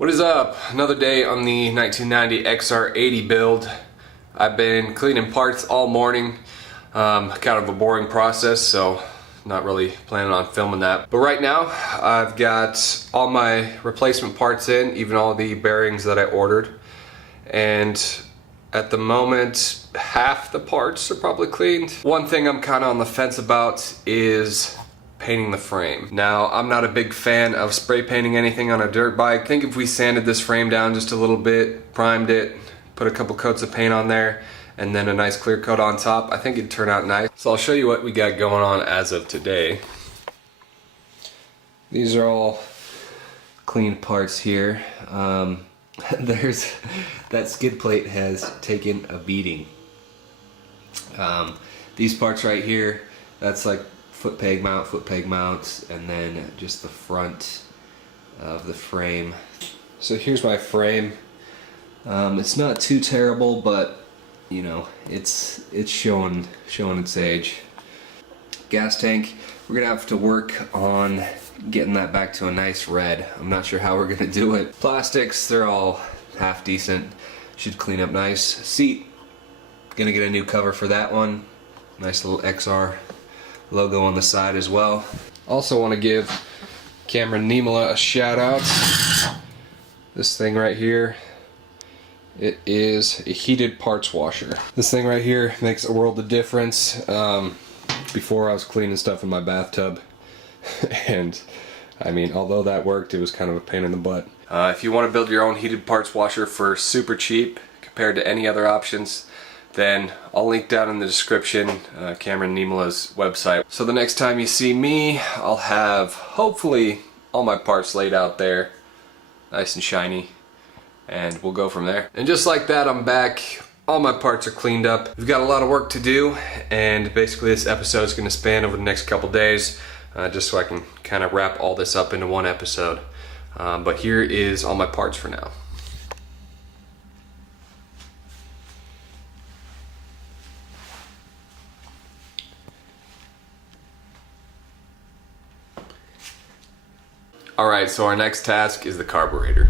What is up? Another day on the 1990 XR80 build. I've been cleaning parts all morning. Kind of a boring process, so not really planning on filming that. But right now, I've got all my replacement parts in, even all the bearings that I ordered. And at the moment, half the parts are probably cleaned. One thing I'm kind of on the fence about is painting the frame. Now, I'm not a big fan of spray painting anything on a dirt bike. I think if we sanded this frame down just a little bit, primed it, put a couple coats of paint on there, and then a nice clear coat on top, I think it'd turn out nice. So I'll show you what we got going on as of today. These are all clean parts here. There's that skid plate has taken a beating. These parts right here, that's like foot peg mounts, and then just the front of the frame. So here's my frame. It's not too terrible, but you know, it's showing its age. Gas tank, we're gonna have to work on getting that back to a nice red. I'm not sure how we're gonna do it. Plastics, they're all half decent. Should clean up nice. Seat, gonna get a new cover for that one. Nice little XR logo on the side as well. Also want to give Cameron Niemela a shout out. This thing right here, it is a heated parts washer. This thing right here makes a world of difference. Before I was cleaning stuff in my bathtub, and I mean, although that worked, it was kind of a pain in the butt. If you want to build your own heated parts washer for super cheap compared to any other options, then I'll link down in the description Cameron Niemela's website. So the next time you see me, I'll have hopefully all my parts laid out there, nice and shiny, and we'll go from there. And just like that, I'm back. All my parts are cleaned up. We've got a lot of work to do, and basically this episode is going to span over the next couple days, just so I can kind of wrap all this up into one episode. But here is all my parts for now. Alright, so our next task is the carburetor.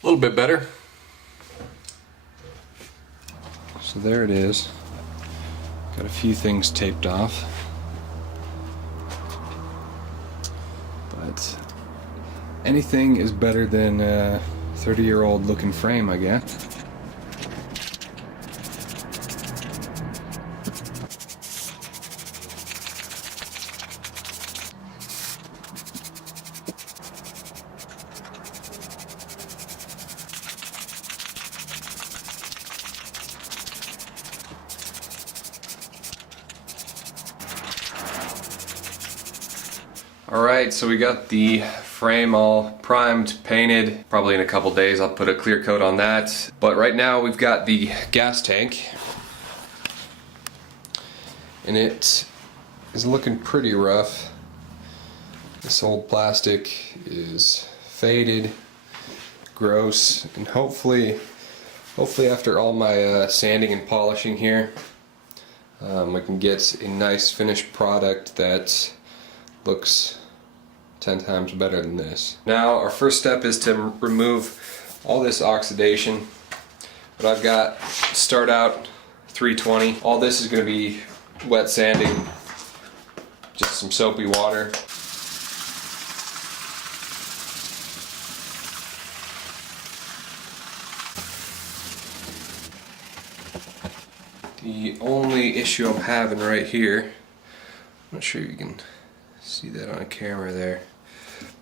A little bit better. So there it is. Got a few things taped off. But anything is better than a 30-year-old looking frame, I guess. Alright, so we got the frame all primed, painted. Probably in a couple days I'll put a clear coat on that. But right now we've got the gas tank, and it is looking pretty rough. This old plastic is faded, gross, and hopefully after all my sanding and polishing here, I can get a nice finished product that looks 10 times better than this. Now our first step is to remove all this oxidation. But I've got start out 320. All this is going to be wet sanding, just some soapy water. The only issue I'm having right here, I'm not sure you can see that on camera there,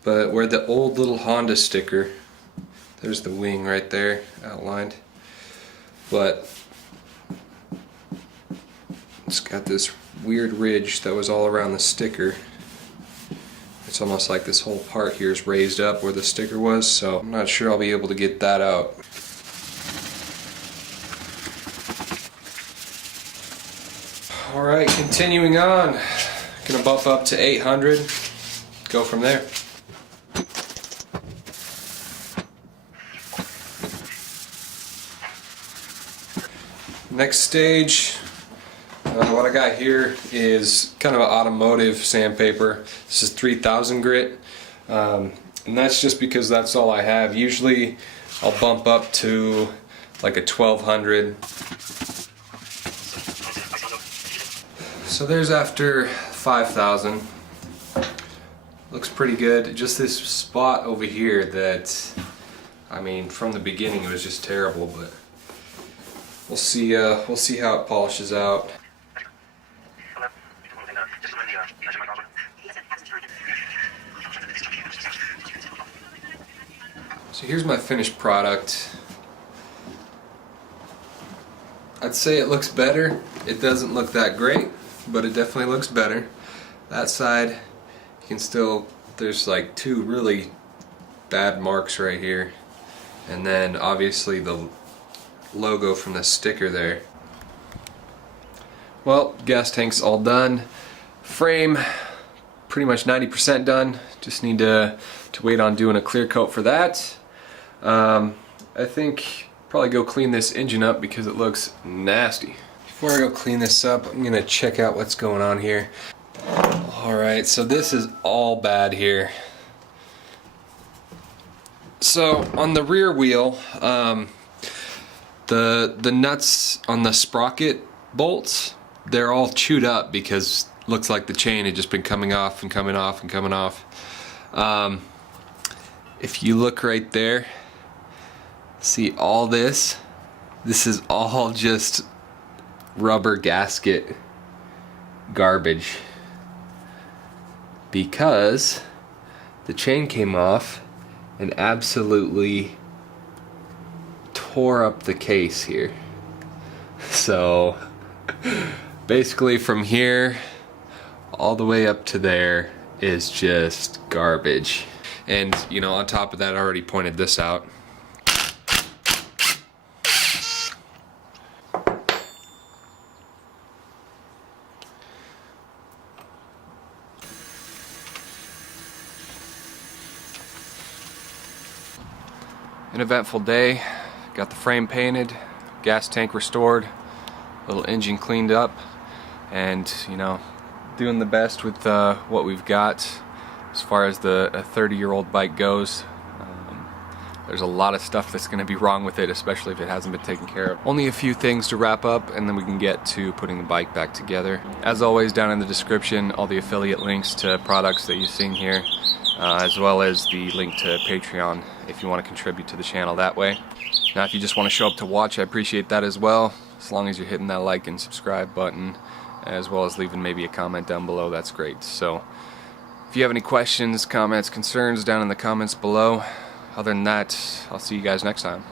but where the old little Honda sticker, there's the wing right there outlined, but it's got this weird ridge that was all around the sticker. It's almost like this whole part here is raised up where the sticker was, so I'm not sure I'll be able to get that out. Alright, continuing on. Gonna bump up to 800, go from there. Next stage, what I got here is kind of an automotive sandpaper. This is 3000 grit, and that's just because that's all I have. Usually I'll bump up to like a 1200. So there's after 5000. Looks pretty good. Just this spot over here that, I mean, from the beginning it was just terrible, but we'll see how it polishes out. So here's my finished product. I'd say it looks better. It doesn't look that great, but it definitely looks better. That side, you can still, there's like two really bad marks right here, and then obviously the logo from the sticker there. Well, gas tank's all done. Frame pretty much 90% done. Just need to wait on doing a clear coat for that. I think probably go clean this engine up because it looks nasty. Before I go clean this up, I'm gonna check out what's going on here. Alright, so this is all bad here. So on the rear wheel, the nuts on the sprocket bolts, they're all chewed up because it looks like the chain had just been coming off and coming off and coming off. If you look right there, see all this? This is all just rubber gasket garbage because the chain came off and absolutely tore up the case here. So basically from here all the way up to there is just garbage. And you know, on top of that, I already pointed this out. An eventful day. Got the frame painted, gas tank restored, little engine cleaned up, and you know, doing the best with what we've got as far as a 30-year-old bike goes. There's a lot of stuff that's going to be wrong with it, especially if it hasn't been taken care of. Only a few things to wrap up, and then we can get to putting the bike back together. As always, down in the description, all the affiliate links to products that you've seen here, as well as the link to Patreon if you want to contribute to the channel that way. Now, if you just want to show up to watch, I appreciate that as well. As long as you're hitting that like and subscribe button, as well as leaving maybe a comment down below, that's great. So, if you have any questions, comments, concerns, down in the comments below. Other than that, I'll see you guys next time.